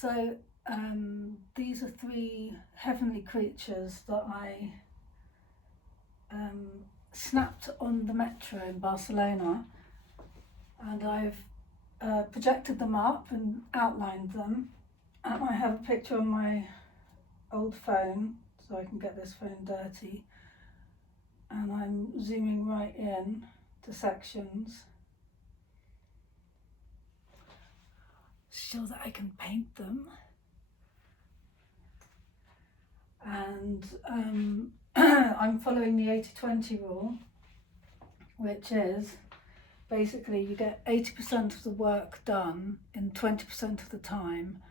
So these are three heavenly creatures that I snapped on the metro in Barcelona, and I've projected them up and outlined them, and I have a picture on my old phone so I can get this phone dirty, and I'm zooming right in to sections so that I can paint them. And I'm following the 80-20 rule, which is basically you get 80% of the work done in 20% of the time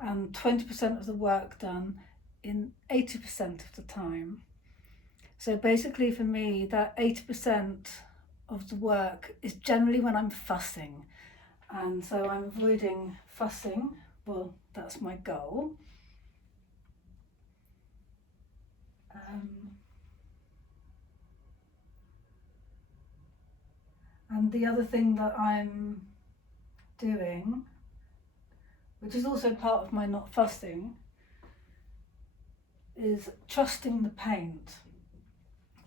and 20% of the work done in 80% of the time. So basically for me, that 80% of the work is generally when I'm fussing. And so I'm avoiding fussing. Well, that's my goal. And the other thing that I'm doing, which is also part of my not fussing, is trusting the paint.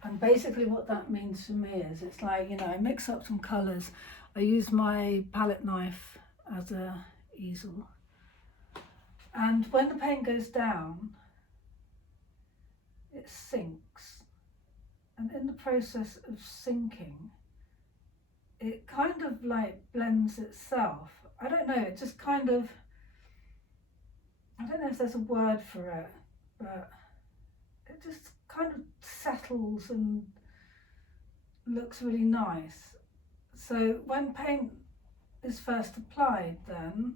And basically what that means for me is, it's like, you know, I mix up some colours, I use my palette knife as a easel, and when the paint goes down, it sinks, and in the process of sinking, it kind of like blends itself. I don't know, it just kind of, I don't know if there's a word for it, but it just kind of settles and looks really nice. So when paint is first applied, then,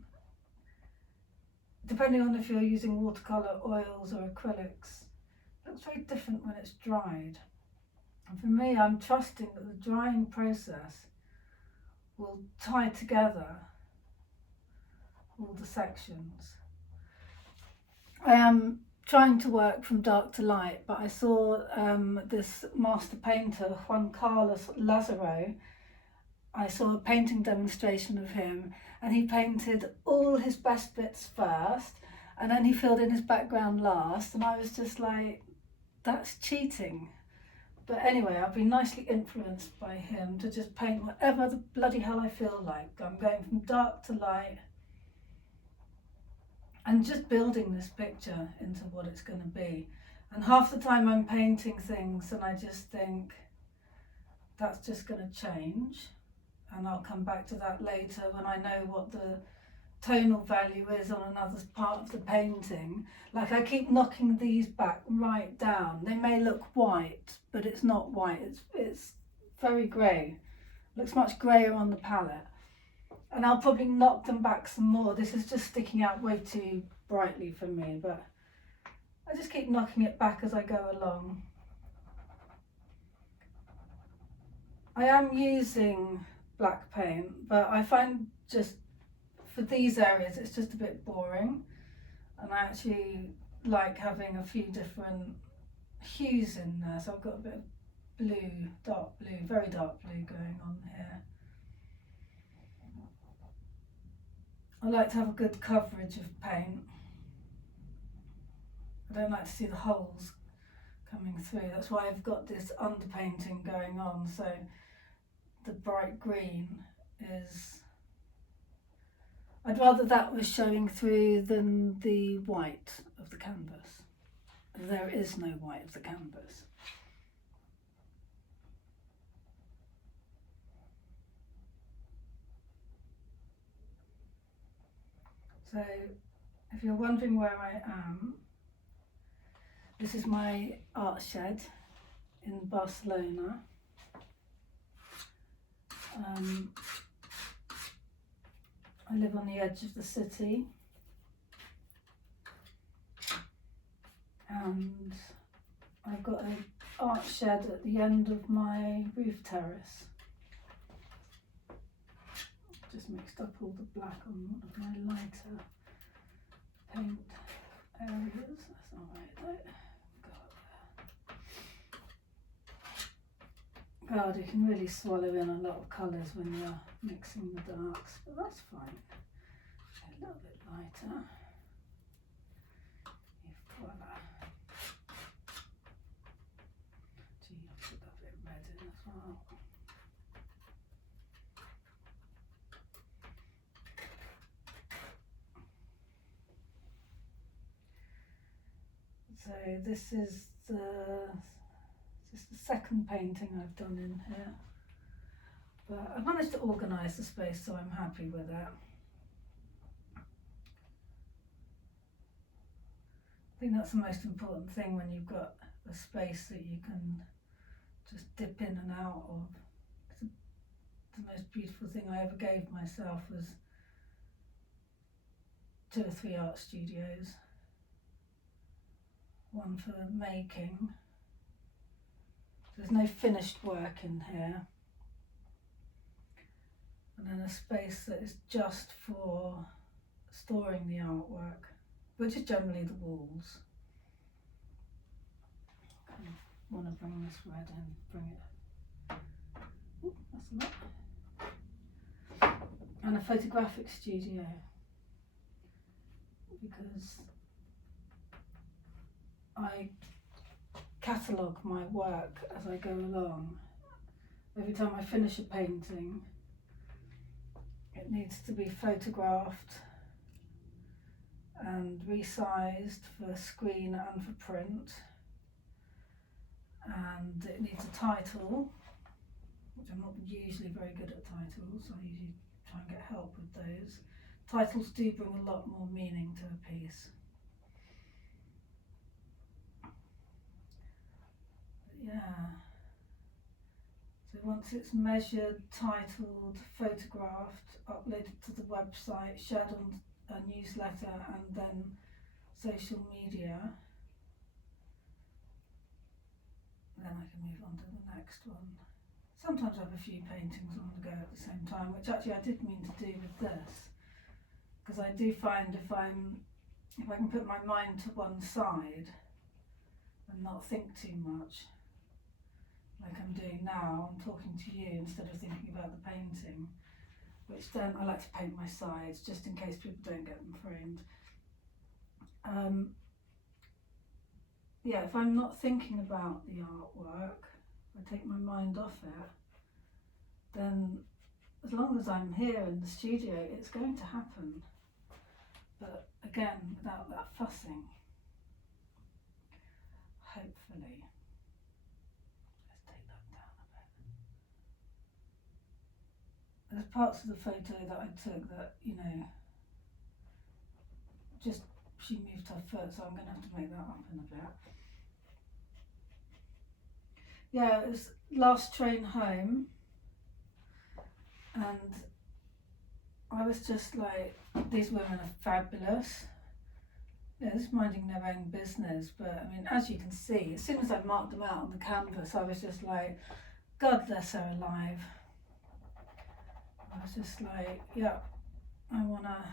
depending on if you're using watercolour, oils or acrylics, it looks very different when it's dried. And for me, I'm trusting that the drying process will tie together all the sections. I am trying to work from dark to light, but I saw this master painter, Juan Carlos Lazaro. I saw a painting demonstration of him, and he painted all his best bits first, and then he filled in his background last, and I was just like, that's cheating. But anyway, I've been nicely influenced by him to just paint whatever the bloody hell I feel like. I'm going from dark to light and just building this picture into what it's going to be. And half the time I'm painting things and I just think, that's just going to change. And I'll come back to that later when I know what the tonal value is on another part of the painting. Like, I keep knocking these back right down. They may look white, but it's not white. It's very grey. Looks much greyer on the palette. And I'll probably knock them back some more. This is just sticking out way too brightly for me, but I just keep knocking it back as I go along. I am using black paint, but I find just for these areas it's just a bit boring, and I actually like having a few different hues in there. So I've got a bit of blue, dark blue, very dark blue going on here. I like to have a good coverage of paint. I don't like to see the holes coming through. That's why I've got this underpainting going on. So the bright green is, I'd rather that was showing through than the white of the canvas. There is no white of the canvas. So if you're wondering where I am, this is my art shed in Barcelona. I live on the edge of the city, and I've got an art shed at the end of my roof terrace. Just mixed up all the black on one of my lighter paint areas. That's not right though. God, you can really swallow in a lot of colours when you're mixing the darks, but that's fine. A little bit lighter. colour. Gee, I'll put that bit of red in as well. So this is the second painting I've done in here, but I've managed to organise the space, so I'm happy with it. I think that's the most important thing when you've got a space that you can just dip in and out of. The most beautiful thing I ever gave myself was 2 or 3 art studios. One for making. There's no finished work in here. And then a space that is just for storing the artwork, which is generally the walls. Kind of want to bring this red in, bring it. Ooh, that's a lot. And a photographic studio, because I catalogue my work as I go along. Every time I finish a painting, it needs to be photographed and resized for screen and for print, and it needs a title, which I'm not usually very good at titles. I usually try and get help with those. Titles do bring a lot more meaning to a piece. Yeah, so once it's measured, titled, photographed, uploaded to the website, shared on a newsletter and then social media, then I can move on to the next one. Sometimes I have a few paintings on the go at the same time, which actually I did mean to do with this, because I do find if I can put my mind to one side and not think too much, like I'm doing now, I'm talking to you instead of thinking about the painting, which then I like to paint my sides just in case people don't get them framed. Yeah, if I'm not thinking about the artwork, I take my mind off it, then as long as I'm here in the studio, it's going to happen. But again, without that fussing, hopefully. There's parts of the photo that I took that, just she moved her foot, so I'm going to have to make that up in a bit. Yeah, it was last train home, and I was just like, these women are fabulous. Yeah, just minding their own business, but I mean, as you can see, as soon as I marked them out on the canvas, I was just like, God, they're so alive. I was just like, yeah, I wanna,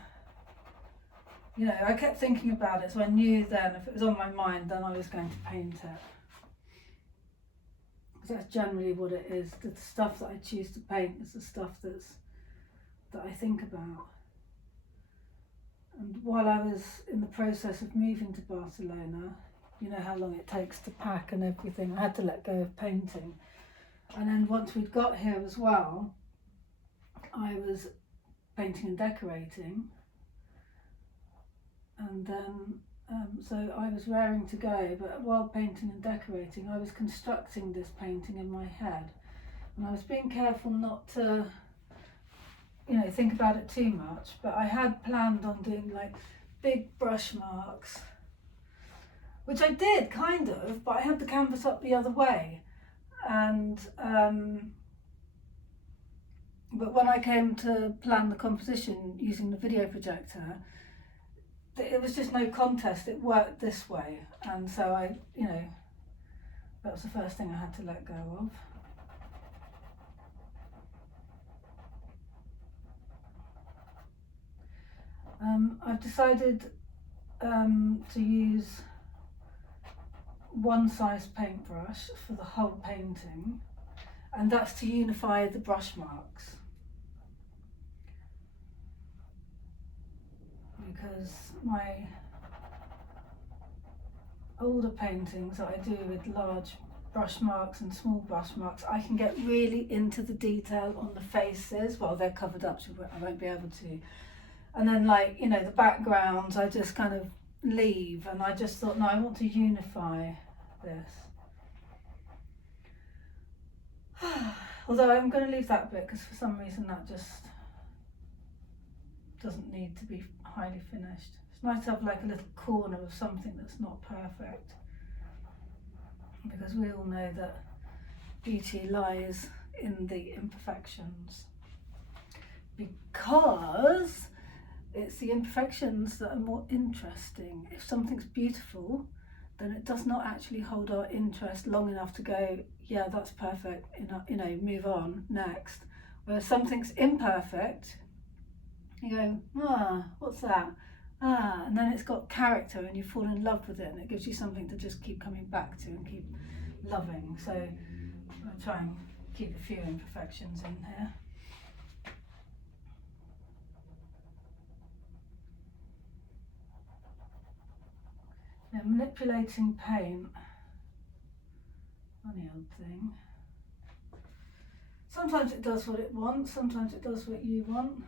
I kept thinking about it, so I knew then if it was on my mind, then I was going to paint it. Because that's generally what it is. The stuff that I choose to paint is the stuff that I think about. And while I was in the process of moving to Barcelona, you know how long it takes to pack and everything, I had to let go of painting. And then once we'd got here as well, I was painting and decorating, and then so I was raring to go, but while painting and decorating I was constructing this painting in my head, and I was being careful not to think about it too much, but I had planned on doing like big brush marks, which I did kind of, but I had the canvas up the other way, and but when I came to plan the composition using the video projector, it was just no contest, it worked this way, and so I, that was the first thing I had to let go of. I've decided to use one size paintbrush for the whole painting, and that's to unify the brush marks. Because older paintings that I do with large brush marks and small brush marks, I can get really into the detail on the faces. Well, they're covered up, so I won't be able to. And then, like, you know, the backgrounds, I just kind of leave, and I just thought, no, I want to unify this. Although I'm going to leave that bit because for some reason that just doesn't need to be highly finished. It's nice to have like a little corner of something that's not perfect, because we all know that beauty lies in the imperfections, because it's the imperfections that are more interesting. If something's beautiful, then it does not actually hold our interest long enough to go, yeah, that's perfect, you know, move on, next. Whereas something's imperfect, you go, what's that? And then it's got character and you fall in love with it, and it gives you something to just keep coming back to and keep loving. So I'll try and keep a few imperfections in here. Now, manipulating paint, funny old thing. Sometimes it does what it wants, sometimes it does what you want.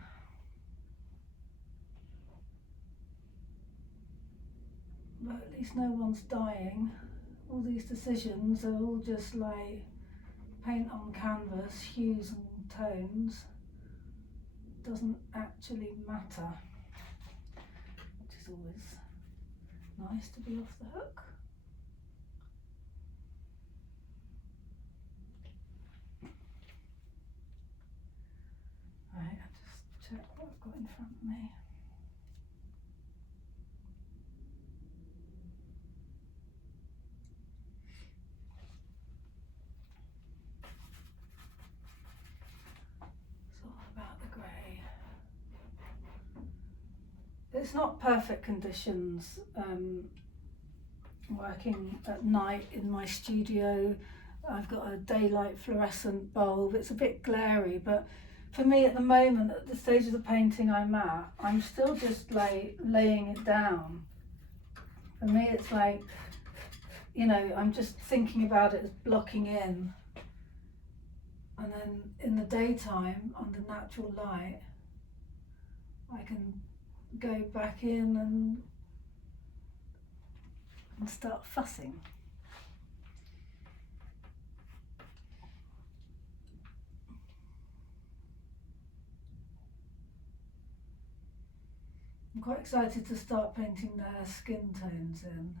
But at least no one's dying. All these decisions are all just like paint on canvas, hues and tones. Doesn't actually matter, which is always nice to be off the hook. Right, I'll just check what I've got in front of me. It's all about the grey. It's not perfect conditions working at night in my studio. I've got a daylight fluorescent bulb. It's a bit glary, but for me at the moment, at the stage of the painting I'm at, I'm still just like laying it down. For me it's like, you know, I'm just thinking about it as blocking in, and then in the daytime under natural light I can go back in and start fussing. I'm quite excited to start painting their skin tones in,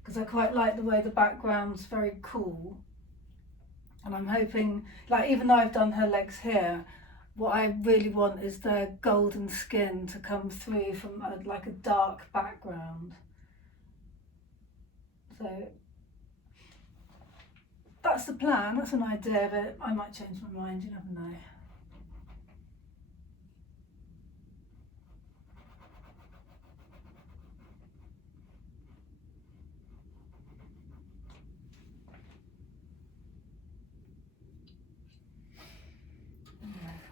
because I quite like the way the background's very cool, and I'm hoping, like, even though I've done her legs here, what I really want is their golden skin to come through from like a dark background. So that's the plan, that's an idea, but I might change my mind, you never know.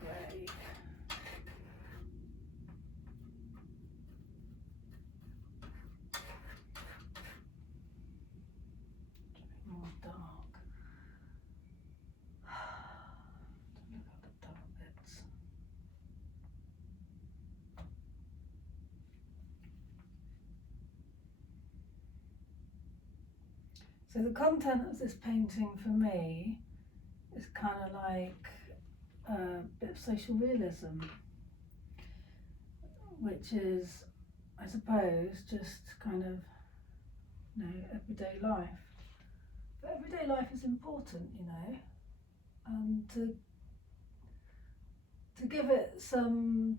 Great. More dark. Look at the dark bits. So the content of this painting for me is kind of like a bit of social realism, which is, I suppose, just kind of, you know, everyday life. But everyday life is important, you know, and to give it some,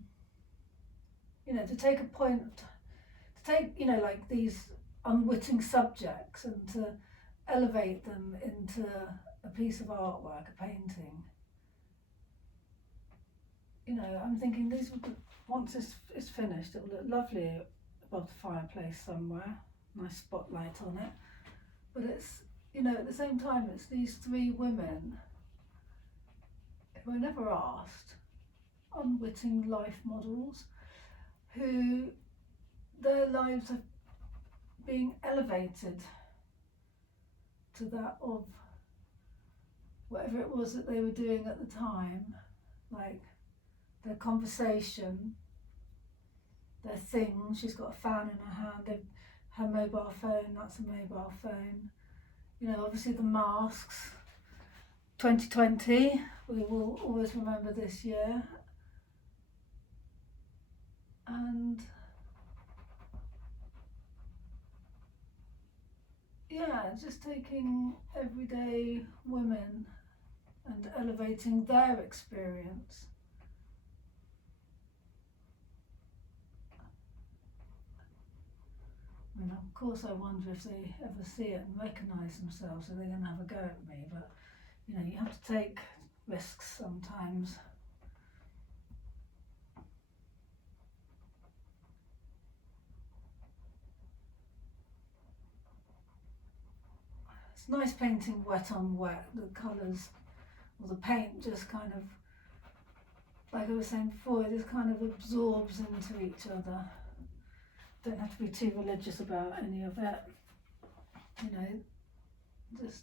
you know, to take a point, to take, you know, like these unwitting subjects and to elevate them into a piece of artwork, a painting. You know, I'm thinking these would, once it's finished, it will look lovely above the fireplace somewhere, nice spotlight on it. But it's, you know, at the same time, it's these three women who were never asked, unwitting life models, who their lives have being elevated to that of whatever it was that they were doing at the time, like their conversation, their things. She's got a fan in her hand, her mobile phone, that's a mobile phone. You know, obviously the masks, 2020, we will always remember this year. And yeah, just taking everyday women and elevating their experience. I mean, of course I wonder if they ever see it and recognise themselves, are they going to have a go at me? But, you know, you have to take risks sometimes. It's nice painting wet on wet, the colours, or the paint just kind of, like I was saying before, it just kind of absorbs into each other. Don't have to be too religious about any of it, you know, just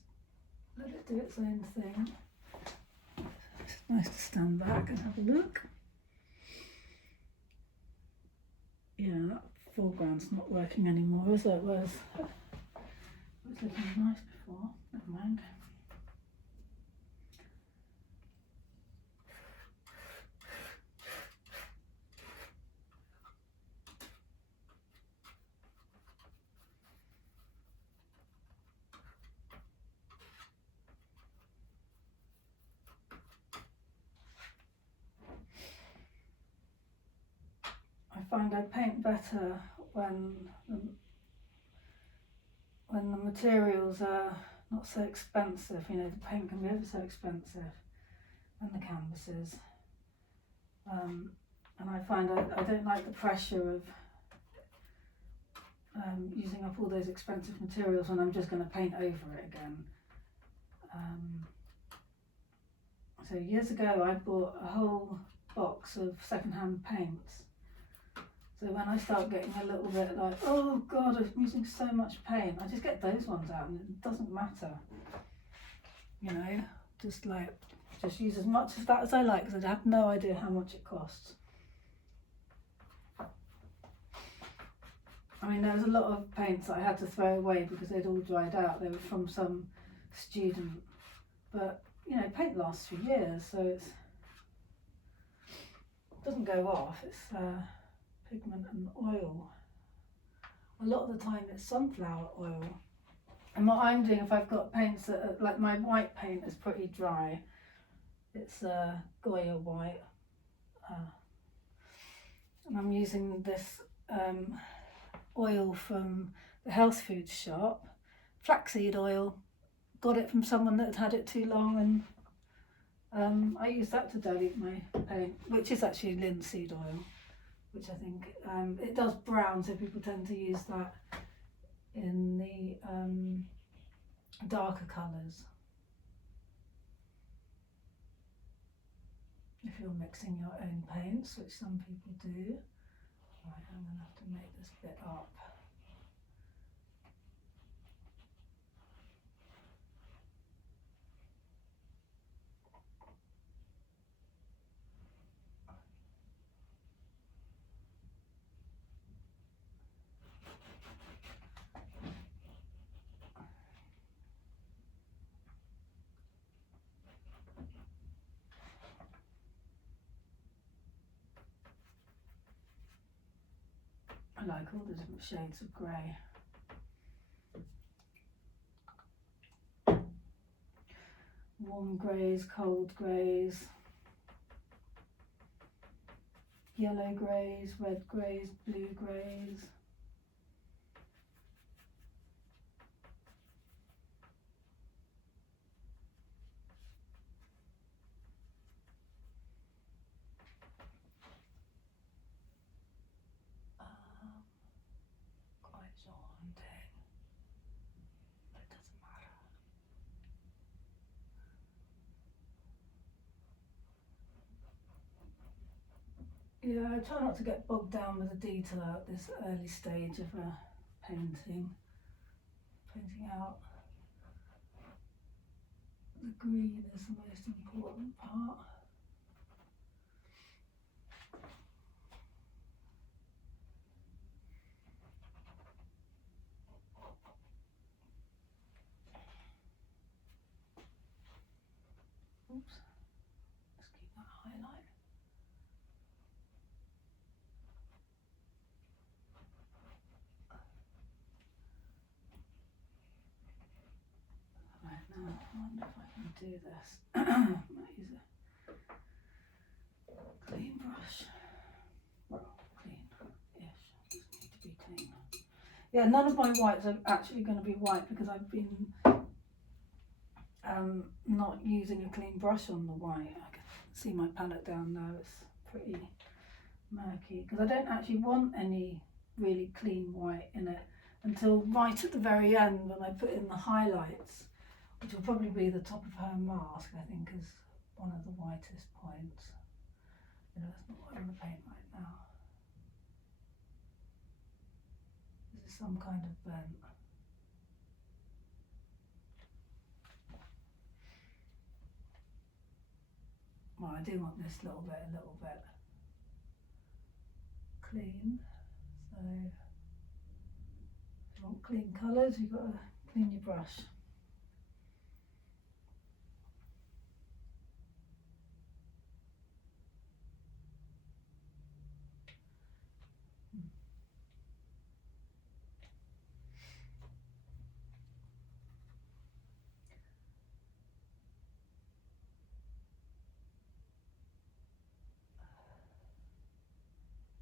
let it do its own thing. It's nice to stand back and have a look. Yeah, that foreground's not working anymore, is it? It was looking nice before, never mind. I find I paint better when the materials are not so expensive. You know, the paint can be ever so expensive, and the canvases. And I find I don't like the pressure of using up all those expensive materials when I'm just going to paint over it again. So years ago I bought a whole box of second-hand paints. So when I start getting a little bit like, oh God, I'm using so much paint, I just get those ones out and it doesn't matter. You know, just use as much of that as I like, because I have no idea how much it costs. I mean, there was a lot of paints that I had to throw away because they'd all dried out. They were from some student. But, you know, paint lasts for years, so it doesn't go off. It's pigment and oil. A lot of the time it's sunflower oil. And what I'm doing, if I've got paints that are, like my white paint is pretty dry. It's Goya white. And I'm using this oil from the health food shop, flaxseed oil. Got it from someone that had had it too long, and I use that to dilute my paint, which is actually linseed oil, which I think it does brown, so people tend to use that in the darker colours. If you're mixing your own paints, which some people do. Right, I'm going to have to make this bit up. I like all the different shades of grey. Warm greys, cold greys, yellow greys, red greys, blue greys. Quite daunting, but it doesn't matter. Yeah, I try not to get bogged down with the detail at this early stage of a painting out the green is the most important part. Oops, let's keep that highlight. Right, now I wonder if I can do this. I might use a clean brush. Well, clean-ish, just need to be clean. Yeah, none of my whites are actually going to be white because I've been not using a clean brush on the white. I can see my palette down there, it's pretty murky because I don't actually want any really clean white in it until right at the very end when I put in the highlights, which will probably be the top of her mask, I think, is one of the whitest points. You know, that's not what I want to paint right now. This is some kind of vent. Well, I do want this a little bit clean. So if you want clean colours, you've got to clean your brush.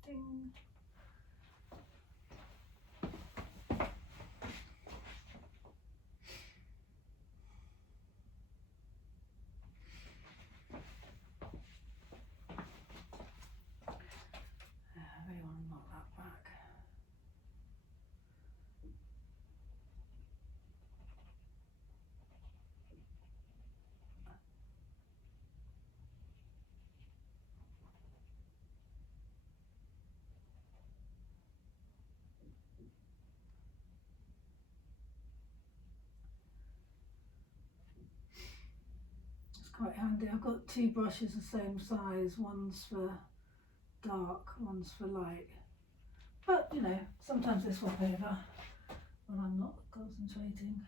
Ding. I really want to knock that back. It's quite handy. I've got two brushes the same size, one's for dark, one's for light. But you know, sometimes they swap over when I'm not concentrating.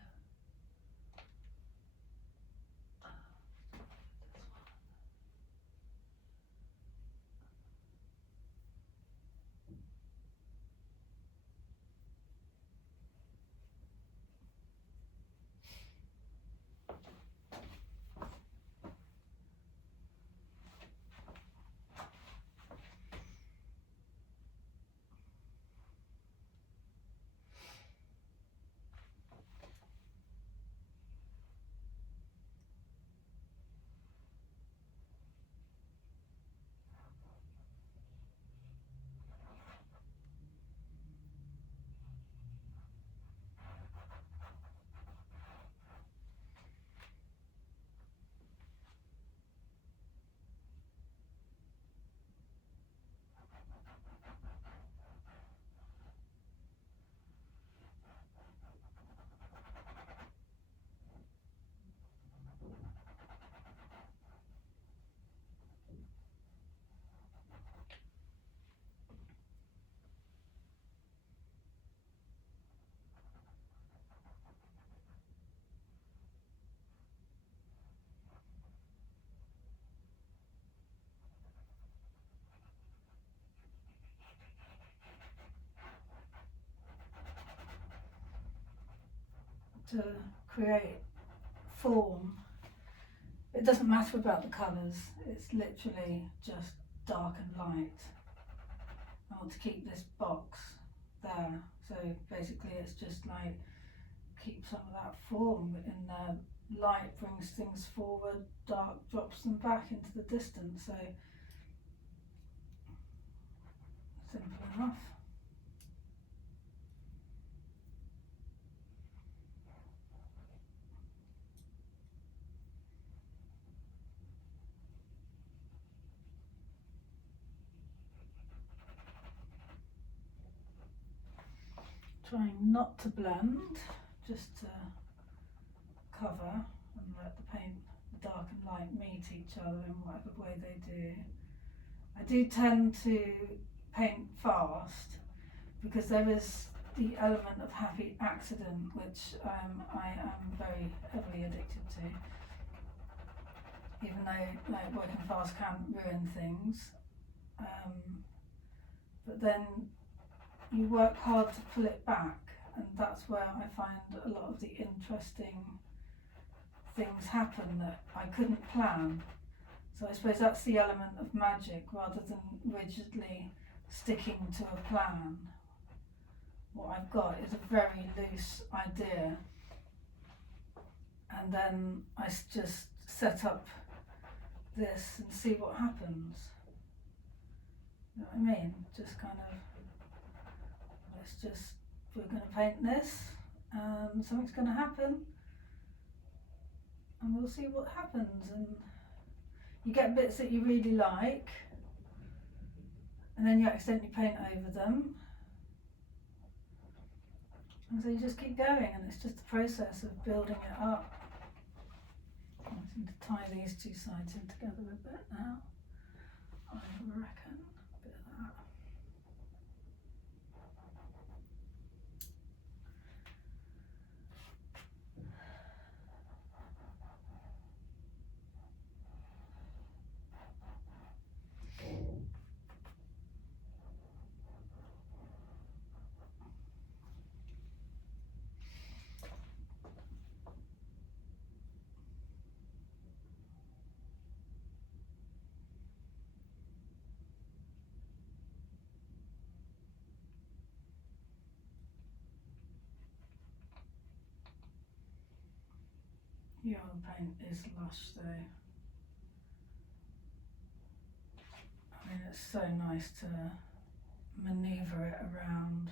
To create form, it doesn't matter about the colours, it's literally just dark and light. I want to keep this box there, so basically it's just like keep some of that form in there. Light brings things forward, dark drops them back into the distance, so simple enough. trying not to blend, just to cover and let the paint, the dark and light, meet each other in whatever way they do. I do tend to paint fast because there is the element of happy accident, which I am very heavily addicted to. Even though like working fast can ruin things, but then you work hard to pull it back, and that's where I find a lot of the interesting things happen that I couldn't plan. So I suppose that's the element of magic, rather than rigidly sticking to a plan. What I've got is a very loose idea, and then I just set up this and see what happens. You know what I mean? Just kind of, we're going to paint this and something's going to happen and we'll see what happens. And you get bits that you really like and then you accidentally paint over them. And so you just keep going, and it's just the process of building it up. I need to tie these two sides in together a bit now, I reckon. A bit of that. Your paint is lush though. I mean, it's so nice to manoeuvre it around.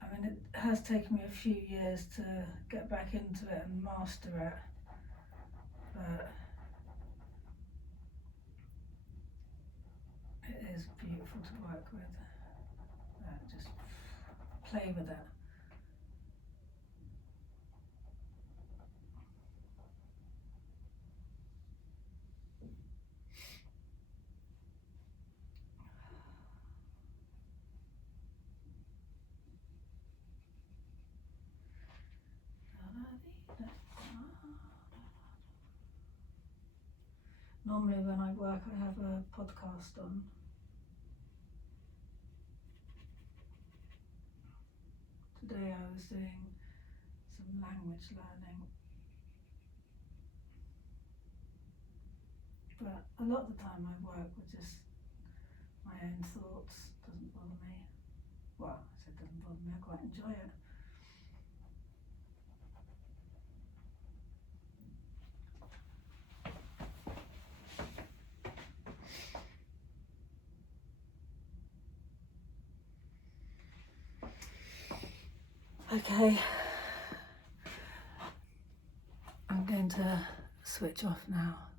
I mean, it has taken me a few years to get back into it and master it, but it is beautiful to work with. Just play with it. Normally when I work I have a podcast on. Today I was doing some language learning. But a lot of the time I work with just my own thoughts. Doesn't bother me. Well, I said doesn't bother me, I quite enjoy it. Okay, I'm going to switch off now.